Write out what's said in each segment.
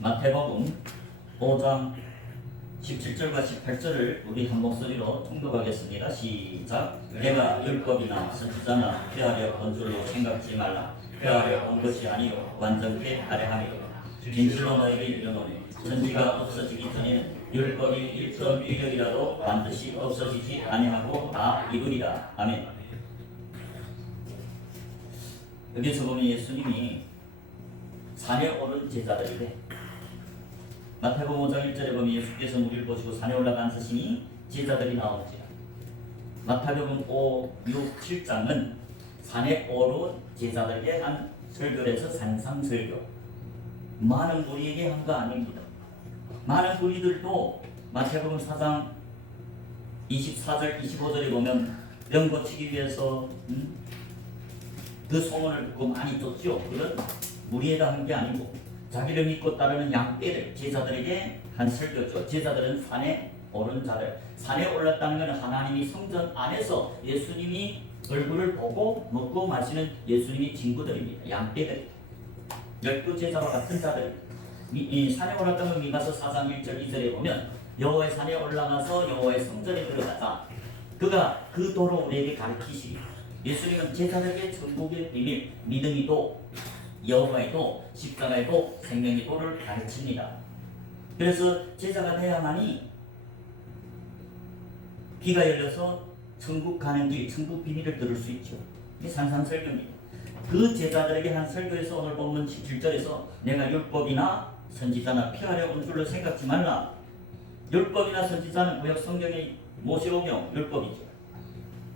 마태복음 5장 17절과 18절을 우리 한 목소리로 통독하겠습니다. 시작. 내가 율법이나 선지자나 폐하려 온 줄로 생각지 말라. 폐하려 온 것이 아니요 완전케 하려 함이요. 진실로 너에게 이르노니 선지가 없어지기 전에는 율법이 1.1력이라도 반드시 없어지지 아니하고 다 이루리라. 아멘. 여기서 보면 예수님이 산에 오른 제자들에게 마태복음 5장 1절에 보면 예수께서 무리를 보시고 산에 올라가 앉으시니 제자들이 나오지라. 마태복음 5, 6, 7장은 산에 오른 제자들에게 한 설교에서 산상설교, 많은 무리에게 한 거 아닙니다. 많은 무리들도 마태복음 4장 24절 25절에 보면 병 고치기 위해서 그 소문을 듣고 많이 쫓죠. 그런 무리에게 한 게 아니고 자기를 믿고 따르는 양떼들, 제자들에게 한 설교죠. 제자들은 산에 오른 자들. 산에 올랐다는 것은 하나님이 성전 안에서 예수님이 얼굴을 보고 먹고 마시는 예수님이 친구들입니다. 양떼들. 12제자와 같은 자들. 산에 올랐다는 걸 미가서 4장 1절 2절에 보면 여호와의 산에 올라가서 여호와의 성전에 들어가자. 그가 그 도로 우리에게 가르치시리. 예수님은 제자들에게 천국의 비밀, 믿음이도 여호와의도 십자가의도 생명의 도를 가르칩니다. 그래서 제자가 되야만이 귀가 열려서 천국 가는 길, 천국 비밀을 들을 수 있죠. 이게 산상설교입니다. 그 제자들에게 한 설교에서 오늘 본문 17절에서 내가 율법이나 선지자나 피하려 온 줄로 생각지 말라. 율법이나 선지자는 구약 성경의 모세오경 율법이죠.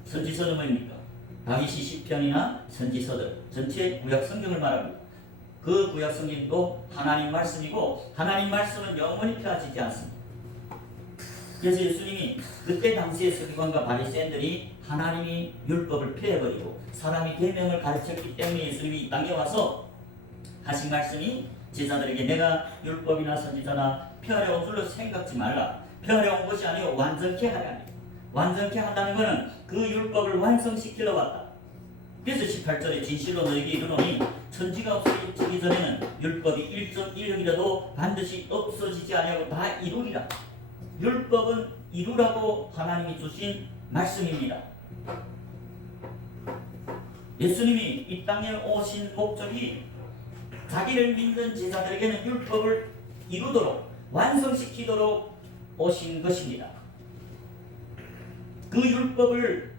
선지서는 뭡니까? 다윗이 시편이나 선지서들 전체 구약 성경을 말합니다. 그 구약 성경도 하나님 말씀이고 하나님 말씀은 영원히 폐하지지 않습니다. 그래서 예수님이 그때 당시의 서기관과 바리새인들이 하나님이 율법을 폐해버리고 사람이 계명을 가르쳤기 때문에 예수님이 이 땅에 와서 하신 말씀이 제자들에게 내가 율법이나 선지자나 폐하려 온 줄로 생각지 말라. 폐하려 온 것이 아니고 완전케 하려 합니다. 완전케 한다는 것은 그 율법을 완성시키러 왔다. 그래서 18절에 진실로 너에게 이르노니 천지가 없어지기 전에는 율법이 1.1력이라도 반드시 없어지지 아니하고 다 이루리라. 율법은 이루라고 하나님이 주신 말씀입니다. 예수님이 이 땅에 오신 목적이 자기를 믿는 제자들에게는 율법을 이루도록 완성시키도록 오신 것입니다. 그 율법을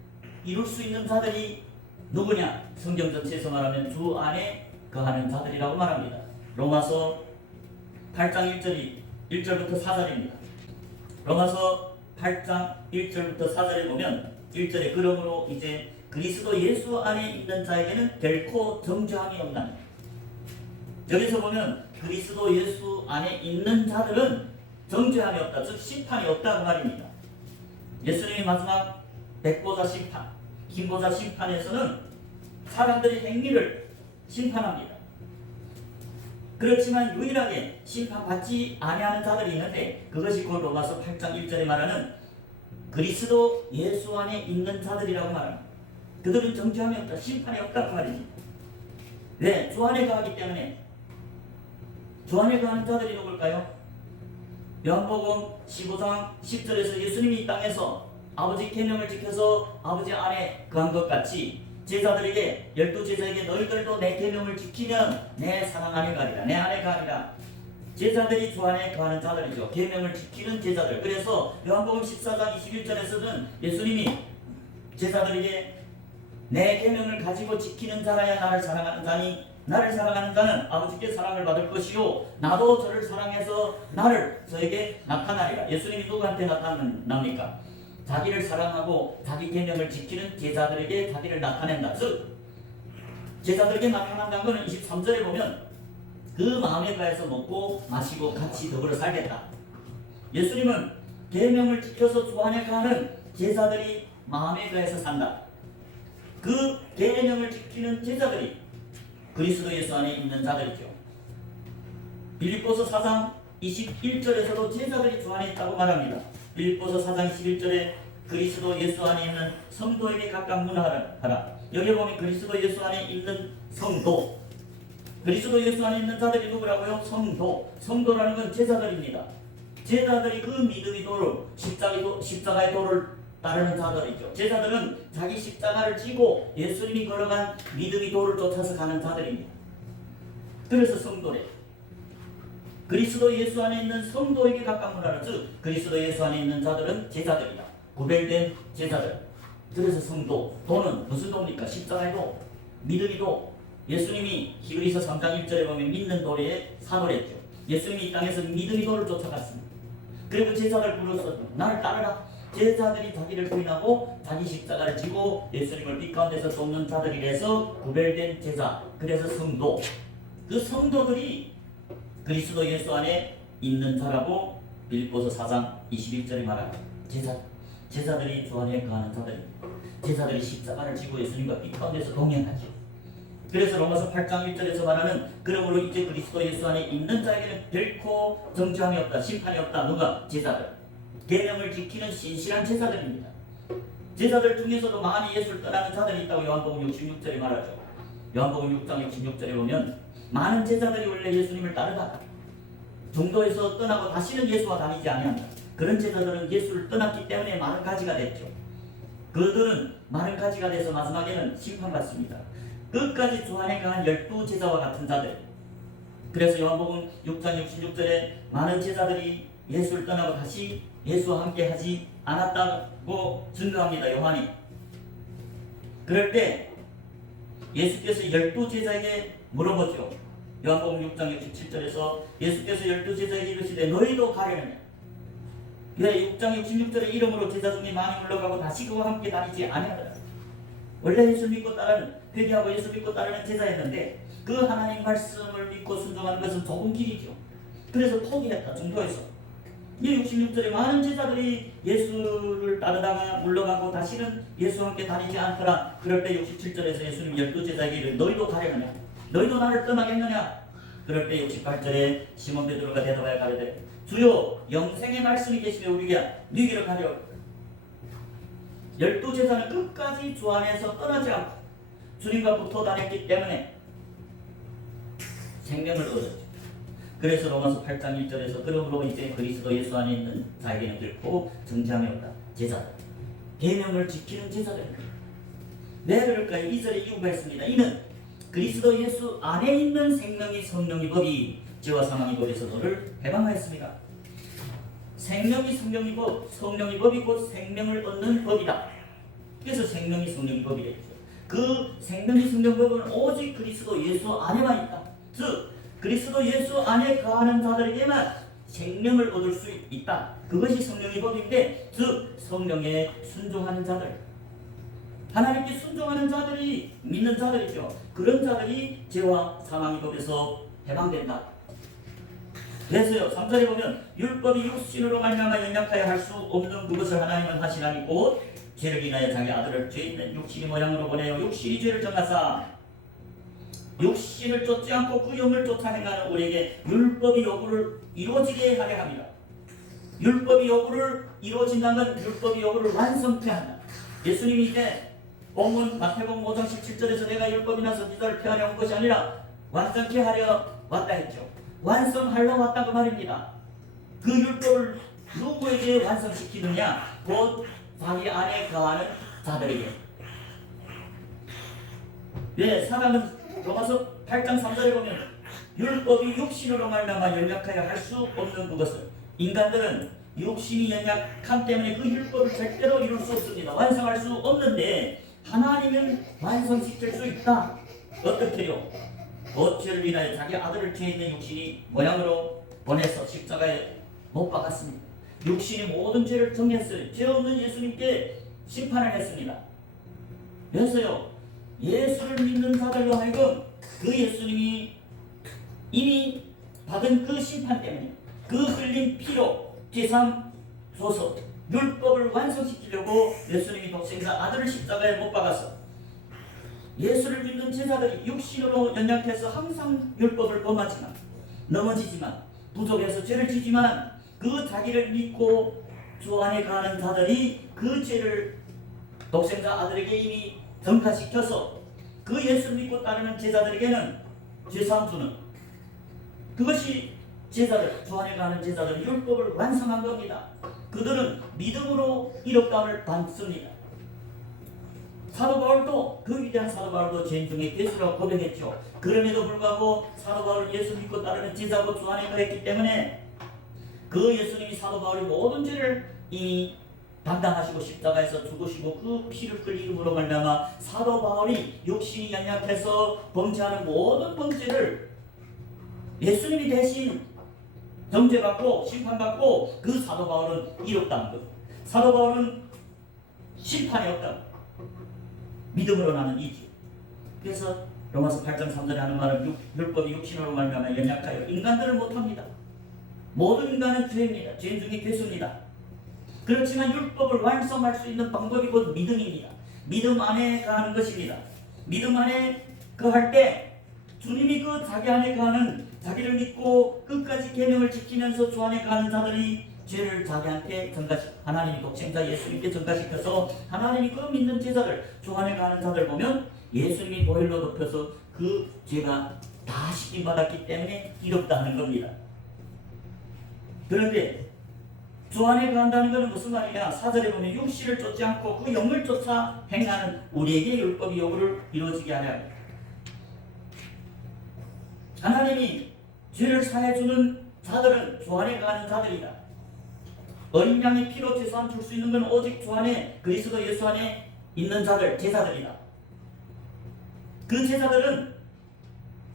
이룰 수 있는 자들이 누구냐? 성경 전체에서 말하면 주 안에 거하는 자들이라고 말합니다. 로마서 8장 1절부터 4절입니다. 로마서 8장 1절부터 4절에 보면 1절에 그러므로 이제 그리스도 예수 안에 있는 자에게는 결코 정죄함이 없나니. 여기서 보면 그리스도 예수 안에 있는 자들은 정죄함이 없다. 즉 심판이 없다고 말입니다. 예수님이 마지막 백보자 심판, 흰보자 심판에서는 사람들의 행위를 심판합니다. 그렇지만 유일하게 심판받지 아니하는 자들이 있는데 그것이 곧 로마서 8장 1절에 말하는 그리스도 예수 안에 있는 자들이라고 말합니다. 그들은 정죄함이 없다, 심판이 없다고 말입니다. 왜? 주 안에 거하기 때문에. 주 안에 거하는 자들이 누굴까요? 요한복음 15장 10절에서 예수님이 이 땅에서 아버지 계명을 지켜서 아버지 안에 거한 것 같이 제자들에게 12제자에게 너희들도 내 계명을 지키면 내 사랑 안에 가리라. 내 안에 가리라. 제자들이 주 안에 거하는 자들이죠. 계명을 지키는 제자들. 그래서 요한복음 14장 21절에서는 예수님이 제자들에게 내 계명을 가지고 지키는 자라야 나를 사랑하는 자니 나를 사랑하는 자는 아버지께 사랑을 받을 것이요 나도 저를 사랑해서 저에게 나타나리라. 예수님이 누구한테 나타납니까? 자기를 사랑하고 자기 계명을 지키는 제자들에게 자기를 나타낸다. 즉 제자들에게 나타난다는 것은 23절에 보면 그 마음에 가해서 먹고 마시고 같이 더불어 살겠다. 예수님은 계명을 지켜서 주 안에 가는 제자들이 마음에 가해서 산다. 그 계명을 지키는 제자들이 그리스도 예수 안에 있는 자들이죠. 빌립보서 4장 21절에서도 제자들이 주 안에 있다고 말합니다. 빌립보서 4장 21절에 그리스도 예수 안에 있는 성도에게 각각 문하라. 여기 보면 그리스도 예수 안에 있는 성도, 그리스도 예수 안에 있는 자들이 누구라고요? 성도. 성도라는 건 제자들입니다. 제자들이 그 믿음의 도를, 십자가의 도를 따르는 자들이죠. 제자들은 자기 십자가를 지고 예수님이 걸어간 믿음의 도를 쫓아서 가는 자들입니다. 그래서 성도래. 그리스도 예수 안에 있는 성도에게 가까운 문화는, 즉 그리스도 예수 안에 있는 자들은 제자들이다. 구별된 제자들. 그래서 성도. 도는 무슨 도입니까? 십자가의 도, 믿음의 도. 예수님이 히브리서 3장 1절에 보면 믿는 도래에 사도랬죠. 예수님이 이 땅에서 믿음의 도를 쫓아갔습니다. 그리고 제자들 불러서 나를 따르라. 제자들이 자기를 부인하고 자기 십자가를 지고 예수님을 빛 가운데서 돕는 자들이라서 구별된 제자. 그래서 성도. 그 성도들이 그리스도 예수 안에 있는 자라고 빌립보서 4장 21절에 말합니다. 제자들이 주 안에 거하는 자들입니다. 제자들이 십자가를 지고 예수님과 빛 가운데서 동행하죠. 그래서 로마서 8장 1절에서 말하는 그러므로 이제 그리스도 예수 안에 있는 자에게는 결코 정죄함이 없다, 심판이 없다. 누가? 제자들. 계명을 지키는 신실한 제자들입니다. 제자들 중에서도 많이 예수를 떠나는 자들이 있다고 요한복음 66절에 말하죠. 요한복음 6장 66절에 보면 많은 제자들이 원래 예수님을 따르다가 중도에서 떠나고 다시는 예수와 다니지 아니한다. 그런 제자들은 예수를 떠났기 때문에 마른 가지가 됐죠. 그들은 마른 가지가 돼서 마지막에는 심판받습니다. 끝까지 주 안에 강한 12제자와 같은 자들. 그래서 요한복음 6장 66절에 많은 제자들이 예수를 떠나고 다시 예수와 함께 하지 않았다고 증거합니다. 요한이. 그럴 때 예수께서 12제자에게 물어보죠. 요한복음 6장 67절에서 예수께서 12제자에게 이르시되 너희도 가려느냐? 왜 6장 66절에 이름으로 제자 중에 많이 물러가고 다시 그와 함께 다니지 아니하더라. 원래 예수 믿고 따르는, 회개하고 예수 믿고 따르는 제자였는데 그 하나님 말씀을 믿고 순종하는 것은 좁은 길이죠. 그래서 포기했다. 중도에서. 이 66절에 많은 제자들이 예수를 따르다가 물러가고 다시는 예수와 함께 다니지 않더라. 그럴 때 67절에서 예수님 12제자에게 이르되 너희도 가려느냐? 너희도 나를 떠나겠느냐? 그럴 때 68절에 시몬 베드로가 대답하여 가로되 주여 영생의 말씀이 계시며 우리가 너희에게로 가려. 12제자는 끝까지 주 안에서 떠나지 않고 주님과 붙어 다녔기 때문에 생명을 얻었죠. 그래서 로마서 8장 1절에서 그러므로 이제 그리스도 예수 안에 있는 자에게는 결코 정죄함이 없다. 제자들. 계명을 지키는 제자들입니다. 왜 그럴까요? 2절에 이유가 있습니다. 이는 그리스도 예수 안에 있는 생명이 성령의 법이 죄와 사망의 법에서 너를 해방하였습니다. 생명이 성령의 법, 성령의 법이 곧 생명을 얻는 법이다. 그래서 생명이 성령의 법이랬죠. 그 생명이 성령의 법은 오직 그리스도 예수 안에만 있다. 즉 그리스도 예수 안에 거하는 자들에게만 생명을 얻을 수 있다. 그것이 성령의 법인데, 즉 성령에 순종하는 자들, 하나님께 순종하는 자들이 믿는 자들이죠. 그런 자들이 죄와 사망의 법에서 해방된다. 그래서요 3절에 보면 율법이 육신으로 말미암아 연약하여 할 수 없는 그것을 하나님은 하시나니 곧 죄를 인하여 자기 아들을 죄 있는 육신의 모양으로 보내어 육신이 죄를 정하사 육신을 쫓지 않고 그 영을 쫓아 행하는 우리에게 율법의 요구를 이루어지게 하려 합니다. 율법의 요구를 이루어진다는 건 율법의 요구를 완성케 한다. 예수님이 이제 본문 마태복음 5장 17절에서 내가 율법이나 선지자를 폐하려 온 것이 아니라 완성케 하려 왔다 했죠. 완성하려 왔다 그 말입니다. 그 율법을 누구에게 완성시키느냐? 곧 자기 안에 거하는 자들에게. 왜? 사람은 로마서 8장 3절에 보면 율법이 육신으로 말미암아 연약하여 할 수 없는 그것을, 인간들은 육신이 연약함 때문에 그 율법을 절대로 이룰 수 없습니다. 완성할 수 없는데 하나님은 완성시킬 수 있다. 어떻게요? 곧 죄를 인하여 자기 아들을 죄 있는 육신이 모양으로 보내서 십자가에 못 박았습니다. 육신이 모든 죄를 정했어요. 죄 없는 예수님께 심판을 했습니다. 그래서요 예수를 믿는 자들로 하여금 그 예수님이 이미 받은 그 심판 때문에 그 흘린 피로 제삼소서 율법을 완성시키려고 예수님이 독생자 아들을 십자가에 못 박아서 예수를 믿는 제자들이 육신으로 연약해서 항상 율법을 범하지만 넘어지지만 부족해서 죄를 지지만 그 자기를 믿고 주 안에 가는 자들이 그 죄를 독생자 아들에게 이미 전가시켜서 그 예수를 믿고 따르는 제자들에게는 죄사함 주는 그것이 제자들, 주 안에 가는 제자들은 율법을 완성한 겁니다. 그들은 믿음으로 이롭다함을 받습니다. 사도 바울도, 그 위대한 사도 바울도 죄인 중에 예수라고 고백했죠. 그럼에도 불구하고 사도 바울은 예수 믿고 따르는 제자고 주 안에 거했기 때문에 그 예수님이 사도 바울이 모든 죄를 이미 담당하시고 십자가에서 죽으시고 그 피를 흘림으로 말미암아 사도 바울이 욕심이 연약해서 범죄하는 모든 범죄를 예수님이 대신 정죄받고 심판받고 그 사도 바울은 이롭다는 것. 사도 바울은 심판이 없다. 믿음으로 나는 이지. 그래서 로마서 8장 3절에 하는 말은 율법이 육신으로 말미암아 연약하여 인간들을 못합니다. 모든 인간은 죄입니다. 죄인 중에 괴수입니다. 그렇지만 율법을 완성할 수 있는 방법이 곧 믿음입니다. 믿음 안에 거하는 것입니다. 믿음 안에 거할 때 주님이 그 자기 안에 거하는 자기를 믿고 끝까지 계명을 지키면서 주 안에 거하는 자들이 죄를 자기한테 전가시켜 하나님이 독생자 예수님께 전가시켜서 하나님이 그 믿는 제자들 주 안에 거하는 자들 보면 예수님이 보혈로 덮여서 그 죄가 다 씻김받았기 때문에 이롭다 하는 겁니다. 그런데 주 안에 거한다는 것은 무슨 말이냐? 4절에 보면 육신을 쫓지 않고 그 영을 쫓아 행하는 우리에게 율법이 요구를 이루어지게 하려 합니다. 하나님이 죄를 사해주는 자들은 주 안에 거하는 자들이다. 어린 양의 피로 죄사함 줄 수 있는 건 오직 주 안에 그리스도 예수 안에 있는 자들, 제자들이다. 그 제자들은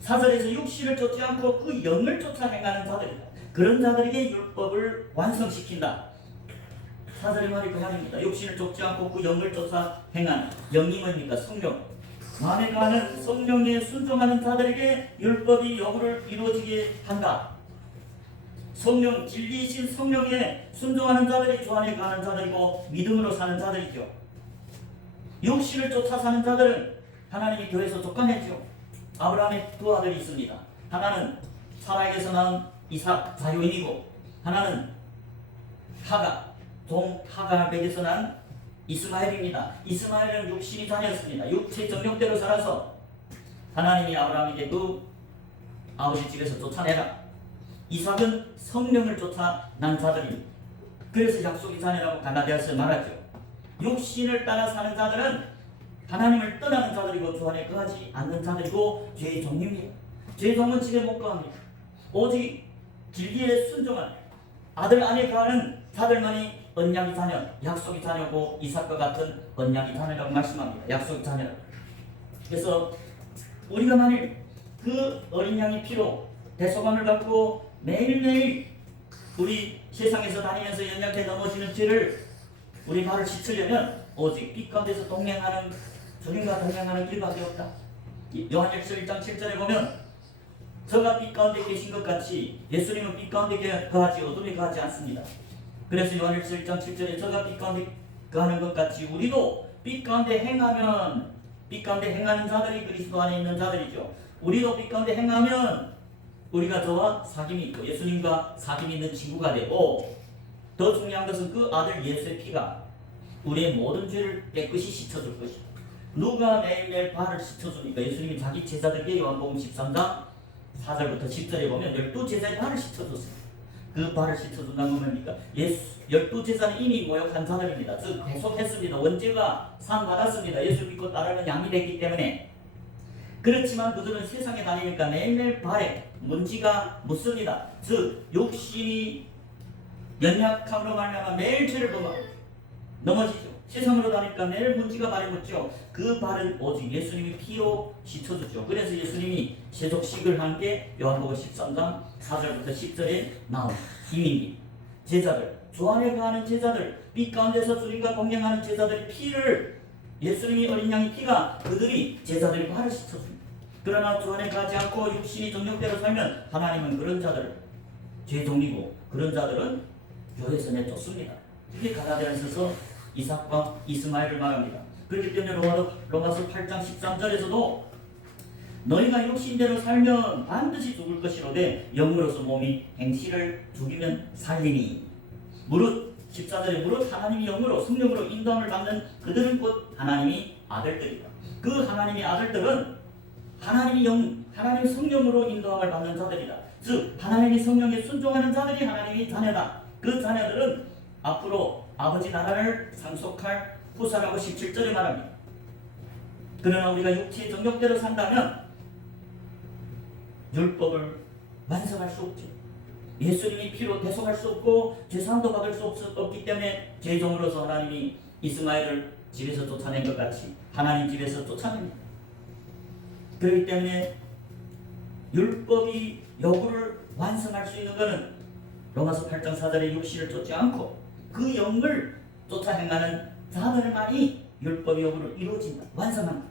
4절에서 육신을 쫓지 않고 그 영을 쫓아 행하는 자들이다. 그런 자들에게 율법을 완성시킨다. 4절의 말이 그 말입니다. 육신을 쫓지 않고 그 영을 쫓아 행하는 영이 뭡니까? 성령. 마음에 가는 성령에 순종하는 자들에게 율법이 요구를 이루어지게 한다. 성령, 진리이신 성령에 순종하는 자들이 주 안에 가는 자들이고 믿음으로 사는 자들이죠. 육신을 쫓아 사는 자들은 하나님이 교회에서 쫓아냈죠. 아브라함의 두 아들이 있습니다. 하나는 사라에게서 낳은 이삭 자유인이고 하나는 하가 하갈백에서 난 이스마엘입니다. 이스마엘은 육신이 자녀였습니다. 육체 정욕대로 살아서 하나님이 아브라함에게 그 아버지 집에서 쫓아내라. 이삭은 성령을 쫓아 난 자들입니다. 그래서 약속의 자녀라고 갈라디아서에 말하죠. 육신을 따라 사는 자들은 하나님을 떠나는 자들이고 주 안에 거하지 않는 자들이고 죄의 종입니다. 죄의 종은 집에 못 거합니다. 오직 진리에 순종한 아들 안에 거하는 자들만이 언약의 자녀, 약속의 자녀고 이삭과 같은 언약의 자녀라고 말씀합니다. 약속의 자녀라고. 그래서 우리가 만일 그 어린 양의 피로 대속함을 받고 매일매일 우리 세상에서 다니면서 연약해 넘어지는 죄를 우리 발을 씻으려면 오직 빛 가운데서 동행하는 주님과 동행하는 길밖에 없다. 요한일서 1장 7절에 보면 저가 빛 가운데 계신 것 같이 예수님은 빛 가운데 거하지 어둠에 거하지 않습니다. 그래서 요한일서 1장 7절에 저가 빛 가운데 거하는 것 같이 우리도 빛 가운데 행하면 빛 가운데 행하는 자들이 그리스도 안에 있는 자들이죠. 우리도 빛 가운데 행하면 우리가 저와 사귐이 있고 예수님과 사귐이 있는 친구가 되고 더 중요한 것은 그 아들 예수의 피가 우리의 모든 죄를 깨끗이 씻어줄 것이다. 누가 매일매일 발을 씻어주니까 예수님이 자기 제자들에게 요한복음 13장 4절부터 10절에 보면 12제자의 발을 씻어줬습니다. 그 발을 씻어준다는 건 뭡니까? 12제자는 이미 모욕한 자들입니다. 즉 대속했습니다. 원죄가 상받았습니다. 예수 믿고 따르는 양이 됐기 때문에. 그렇지만 그들은 세상에 다니니까 매일매일 발에 먼지가 묻습니다. 즉 욕심이 연약함으로 말미암아 매일 죄를 범하고 넘어지죠. 세상으로 다니니까 매일 먼지가 발에 묻죠. 그 발은 오직 예수님이 피로 씻어주죠. 그래서 예수님이 세속식을 한 게 요한복음 13장 4절부터 10절에 나온 이미 제자들, 주 안에 거하는 제자들, 빛 가운데서 주님과 동행하는 제자들의 피를 예수님이 어린 양의 피가 그들이 제자들의 발을 씻어줍니다. 그러나 주 안에 가지 않고 육신이 정욕대로 살면 하나님은 그런 자들을 죄종이고 그런 자들은 교회에서 내쫓습니다. 이게 갈라디아서서 이삭과 이스마엘을 말합니다. 그렇기 때문에 로마서 8장 13절에서도 너희가 육신대로 살면 반드시 죽을 것이로되 영으로서 몸이 행실을 죽이면 살리니 무릇 14절에 무릇 하나님이 영으로 성령으로 인도함을 받는 그들은 곧 하나님이 아들들이다. 그 하나님의 아들들은 하나님의 성령으로 인도함을 받는 자들이다. 즉 하나님의 성령에 순종하는 자들이 하나님의 자녀다. 그 자녀들은 앞으로 아버지 나라를 상속할 후사라고 17절에 말합니다. 그러나 우리가 육체의 정욕대로 산다면 율법을 완성할 수 없죠. 예수님이 피로 대속할 수 없고 죄사함도 받을 수 없기 때문에 죄종으로서 하나님이 이스마엘을 집에서 쫓아낸 것 같이 하나님 집에서 쫓아냅니다. 그렇기 때문에 율법이 요구를 완성할 수 있는 것은 로마서 8장 4절의 육신을 쫓지 않고 그 영을 쫓아 행하는 자들만이 율법의 요구를 이루어진다. 완성한다.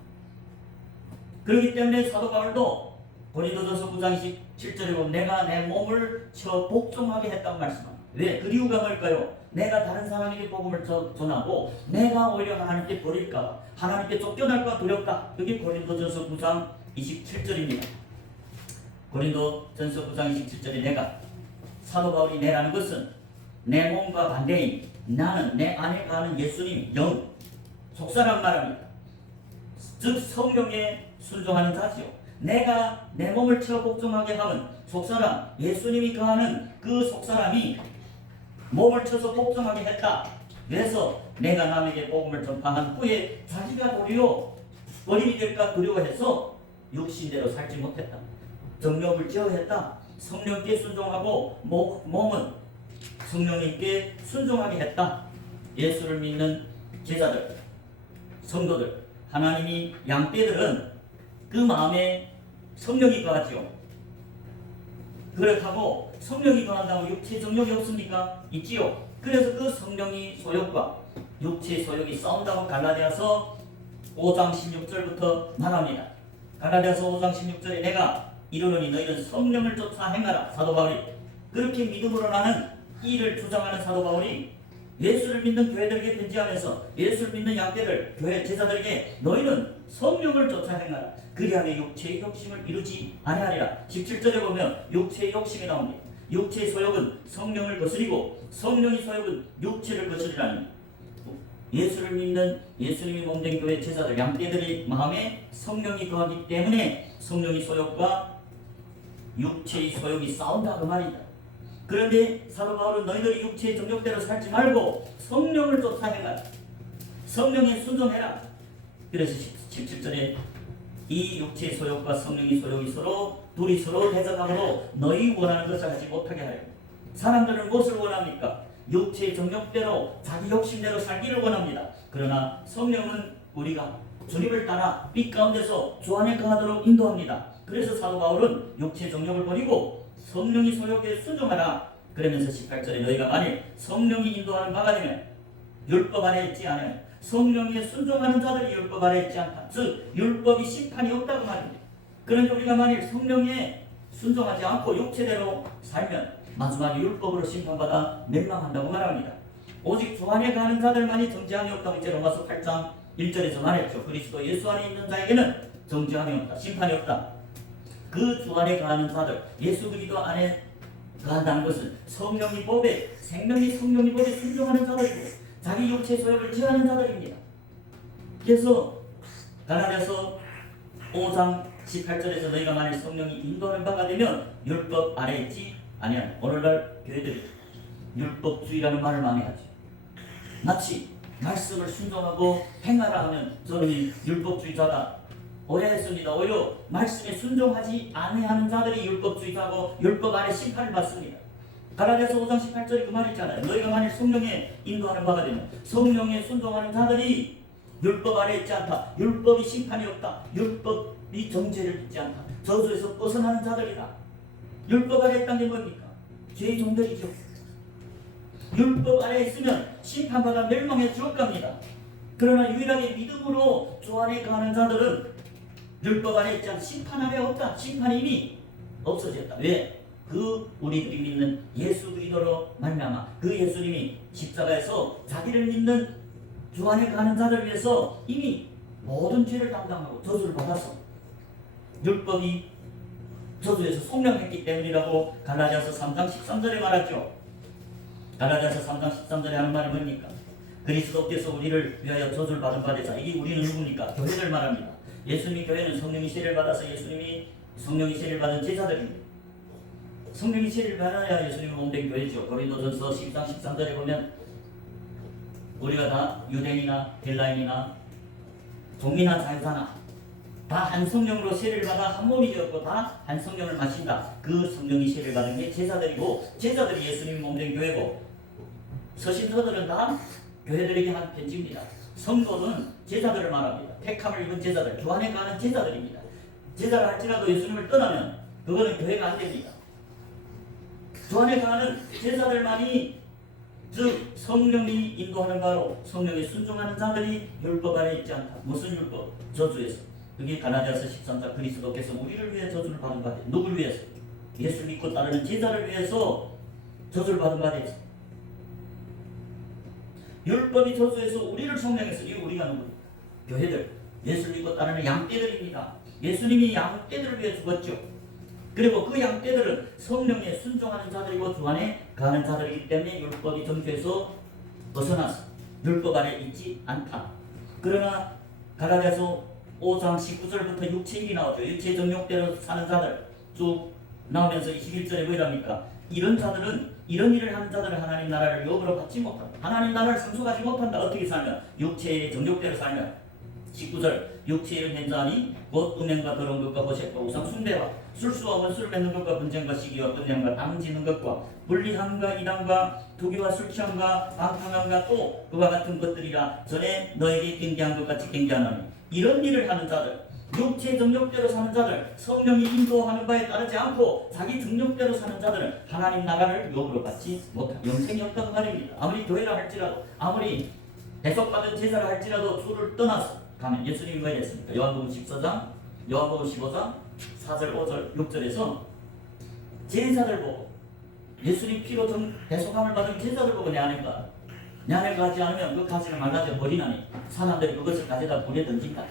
그렇기 때문에 사도 바울도 고린도전서 9장 27절에 보면 내가 내 몸을 쳐 복종하게 했다고 말씀합니다. 왜? 그 이유가 뭘까요? 내가 다른 사람에게 복음을 전하고 내가 오히려 하나님께 버릴까 하나님께 쫓겨날까 두렵다. 그게 고린도전서 9장 27절입니다. 고린도전서 9장 27절에 내가 사도 바울이 내라는 것은 내 몸과 반대인 나는 내 안에 가는 예수님 영 속사람 말합니다. 즉 성령에 순종하는 자지요. 내가 내 몸을 채워 복종하게 하면 속사람 예수님이 거하는 그 속사람이 몸을 쳐서 복종하게 했다. 그래서 내가 남에게 복음을 전파한 후에 자기가 도리어 어린이 될까 두려워해서 육신대로 살지 못했다. 정욕을 제어했다. 성령께 순종하고 몸은 성령님께 순종하게 했다. 예수를 믿는 제자들, 성도들, 하나님이 양떼들은 그 마음에 성령이 거하지요. 그렇다고 성령이 거한다고 육체 정욕이 없습니까? 있지요. 그래서 그 성령이 소욕과 육체의 소욕이 싸운다고 갈라디아서 5장 16절부터 말합니다. 갈라디아서 5장 16절에 내가 이르노니 너희는 성령을 쫓아 행하라. 사도 바울이 그렇게 믿음으로 나는 이를 주장하는 사도 바울이 예수를 믿는 교회들에게 편지하면서 예수를 믿는 양떼들 교회 제자들에게 너희는 성령을 쫓아 행하라. 그리하면 육체의 욕심을 이루지 아니하리라. 17절에 보면 육체의 욕심이 나옵니다. 육체의 소욕은 성령을 거스리고 성령의 소욕은 육체를 거스리라니. 예수를 믿는 예수님이 몸된 교회 제자들 양떼들의 마음에 성령이 거하기 때문에 성령의 소욕과 육체의 소욕이 싸운다 그 말이다. 그런데 사도 바울은 너희들이 육체의 정욕대로 살지 말고 성령을 쫓아 행하라. 성령에 순종해라. 그래서 17절에 이 육체의 소욕과 성령의 소욕이 둘이 서로 대적함으로 너희 원하는 것을 하지 못하게 하려. 사람들은 무엇을 원합니까? 육체의 정욕대로 자기 욕심대로 살기를 원합니다. 그러나 성령은 우리가 주님을 따라 빛 가운데서 주 안에 거하도록 인도합니다. 그래서 사도 바울은 육체의 정욕을 버리고 성령의 소욕에 순종하라. 그러면서 18절에 너희가 만일 성령이 인도하는 바가 되면 율법 아래 있지 않아요. 성령에 순종하는 자들이 율법 아래 있지 않다. 즉 율법이 심판이 없다고 말입니다. 그런데 우리가 만일 성령에 순종하지 않고 육체대로 살면 마지막에 율법으로 심판받아 멸망한다고 말합니다. 오직 주 안에 가는 자들만이 정죄함이 없다고 이제 로마서 8장 1절에서 말했죠. 그리스도 예수 안에 있는 자에게는 정죄함이 없다. 심판이 없다. 그 주 안에 가는 자들, 예수 그리스도 안에 가한다는 것은 성령의 법에, 생명의 성령의 법에 순종하는 자들이고 자기 육체 소욕을 제하는 자들입니다. 그래서 갈라디아서 5장 18절에서 너희가 만일 성령이 인도하는 바가 되면 율법 아래 있지 아니야. 오늘날 교회들이 율법주의라는 말을 많이 하죠. 마치 말씀을 순종하고 행하라 하면 저는 율법주의자다. 오해했습니다. 오히려 말씀에 순종하지 아니하는 자들이 율법주의자고 율법 아래 심판을 받습니다. 갈라디아서 5장 18절에 그 말이 있잖아요. 너희가 만일 성령에 인도하는 바가 되면 성령에 순종하는 자들이 율법 아래 있지 않다. 율법이 심판이 없다. 율법이 정죄를 받지 않다. 저주에서 벗어나는 자들이다. 율법 아래 있다는 게 뭡니까? 죄의 종들이죠. 율법 아래 있으면 심판받아 멸망에 지옥 갑니다. 그러나 유일하게 믿음으로 주 안에 거하는 자들은 율법 아래 있지 않다. 심판 아래 없다. 심판이 이미 없어졌다. 왜? 그 우리들이 믿는 예수 그리스도로 말미암아 그 예수님이 십자가에서 자기를 믿는 주 안에 가는 자를 위해서 이미 모든 죄를 담당하고 저주를 받아서 율법이 저주에서 속량했기 때문이라고 갈라디아서 3장 13절에 말하죠. 갈라디아서 3장 13절에 하는 말이 뭡니까? 그리스도께서 우리를 위하여 저주를 받은 바 되자. 이게 우리는 누굽니까? 교회를 말합니다. 예수님 교회는 성령이 세례를 받아서 성령이 세례를 받은 제자들입니다. 성령이 세례를 받아야 예수님의 몸된 교회죠. 고린도전서 12장 13절에 보면 우리가 다 유대인이나 헬라인이나 종이나 자유사나 다 한 성령으로 세례를 받아 한 몸이 되었고 다 한 성령을 마신다. 그 성령이 세례를 받은 게 제자들이고, 제자들이 예수님의 몸된 교회고, 서신서들은 다 교회들에게 한 편지입니다. 성도는 제자들을 말합니다. 택함을 입은 제자들, 교환에 가는 제자들입니다. 제자를 할지라도 예수님을 떠나면 그거는 교회가 안 됩니다. 교환에 가는 제자들만이, 즉 성령이 인도하는 바로 성령에 순종하는 자들이 율법 아래 있지 않다. 무슨 율법? 저주에서. 그게 갈라디아서 13장 그리스도께서 우리를 위해 저주를 받은 바 되죠. 누굴 위해서? 예수 믿고 따르는 제자를 위해서 저주를 받은 바 되죠. 율법이 저주해서 우리를 성령해서, 이 우리가 누구입니까? 교회들, 예수 믿고 따르는 양떼들입니다. 예수님이 양떼들을 위해 죽었죠. 그리고 그 양떼들은 성령에 순종하는 자들이고 주 안에 가는 자들이기 때문에 율법이 정죄해서 벗어나서 율법 아래 있지 않다. 그러나 갈라디아서 5장 19절부터 육체일이 나오죠. 육체 정욕대로 사는 자들 쭉 나오면서 21절에 뭐랍니까? 이런 자들은, 이런 일을 하는 자들은 하나님 나라를 영으로 받지 못한다. 하나님 나라를 상속하지 못한다. 어떻게 살면? 육체의 정욕대로 살면. 19절 육체의 일을 낸 자니 곧 음행과 더러운 것과 보색과 우상 숭배와 술수와 원수를 맺는 것과 분쟁과 시기와 분쟁과 당지는 것과 불리함과 이단과 투기와 술취함과 방탕함과 또 그와 같은 것들이라 전에 너에게 경계한 것 같이 경계하나니, 이런 일을 하는 자들, 육체 정욕대로 사는 자들, 성령이 인도하는 바에 따르지 않고 자기 정욕대로 사는 자들은 하나님 나라를 영으로 받지 못한, 영생이 없다고 말입니다. 아무리 교회라 할지라도, 아무리 대속받은 제사를 할지라도 주를 떠나서 가면, 예수님이 뭐 이랬습니까? 요한복음 14장, 요한복음 15장 4절, 5절, 6절에서 제사를 보고, 예수님 피로 대속함을 받은 제사를 보고 내 안에가 하지 않으면 그 가지를 말라져 버리나니 사람들이 그것을 가져다 불에 던진다.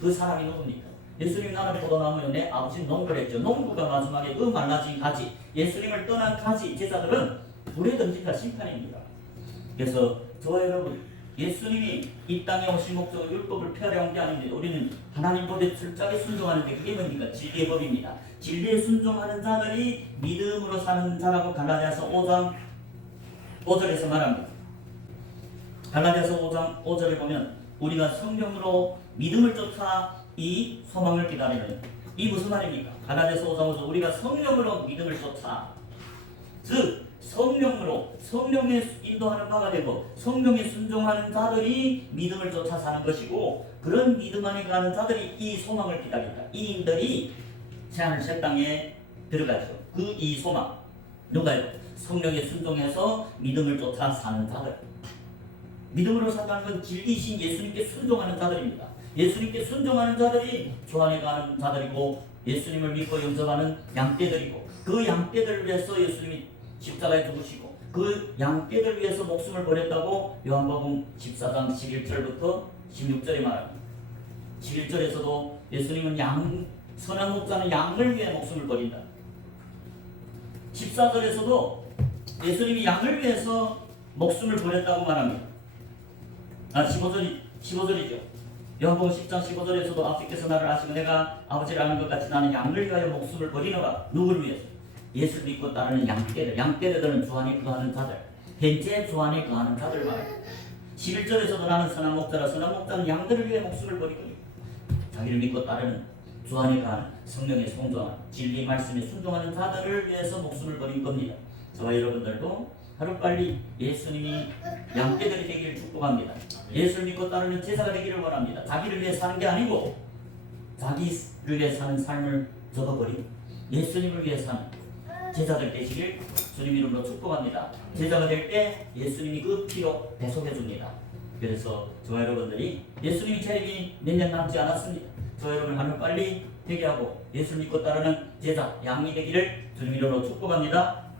그 사람이 누굽니까? 예수님 나는 포도나무요 내 아버지는 농부를 했죠. 농부가 마지막에 그 말라진 가지, 예수님을 떠난 가지, 제사들은 불에 던진다. 심판입니다. 그래서 저와 여러분, 예수님이 이 땅에 오신 목적은 율법을 폐하려 한 게 아닙니다. 우리는 하나님 법에 철저하게 순종하는데 그게 뭡니까? 진리의 법입니다. 진리에 순종하는 자들이 믿음으로 사는 자라고 갈라디아서 5장 5절에서 말합니다. 갈라디아서 5장 5절에 보면 우리가 성령으로 믿음을 쫓아 이 소망을 기다리는, 이 무슨 말입니까? 갈라디아서 5장 5절 우리가 성령으로 믿음을 쫓아, 즉 성령으로, 성령에 인도하는 바가 되고 성령에 순종하는 자들이 믿음을 쫓아 사는 것이고, 그런 믿음 안에 가는 자들이 이 소망을 기다린다. 이인들이 새하늘 땅에 들어가죠. 그 이 소망 누가요? 성령에 순종해서 믿음을 쫓아 사는 자들. 믿음으로 산다는 건 진리신 예수님께 순종하는 자들입니다. 예수님께 순종하는 자들이 주 안에 가는 자들이고, 예수님을 믿고 영접하는 양떼들이고, 그 양떼들을 위해서 예수님이 십자가에 죽으시고 그 양떼들 위해서 목숨을 버렸다고 요한복음 14장 11절부터 16절에 말합니다. 11절에서도 예수님은 선한 목자는 양을 위해 목숨을 버린다. 14절에서도 예수님이 양을 위해서 목숨을 버렸다고 말합니다. 15절이죠. 요한복음 10장 15절에서도 아버지께서 나를 아시고 내가 아버지를 아는 것 같이 나는 양을 위하여 목숨을 버리노라. 누구를 위해서? 예수 믿고 따르는 양떼들. 양떼들은 주 안에 거하는 자들, 현재 주 안에 거하는 자들 말입니다. 11절에서도 나는 선한 목자라. 선한 목자는 양들을 위해 목숨을 버리고 자기를 믿고 따르는 주 안에 거하는 성령의 송정한 진리 말씀에 순종하는 자들을 위해서 목숨을 버린 겁니다. 저와 여러분들도 하루빨리 예수님이 양떼들이 되기를 축복합니다. 예수를 믿고 따르는 제사가 되기를 원합니다. 자기를 위해 사는 게 아니고 자기를 위해 사는 삶을 접어버리고 예수님을 위해 사는 제자들 되시길 주님 이름으로 축복합니다. 제자가 될 때 예수님이 그 피로 대속해 줍니다. 그래서 저와 여러분들이 예수님이 체력이 몇 년 남지 않았습니다. 저와 여러분 하루빨리 되게 하고 예수 믿고 따르는 제자 양이 되기를 주님 이름으로 축복합니다.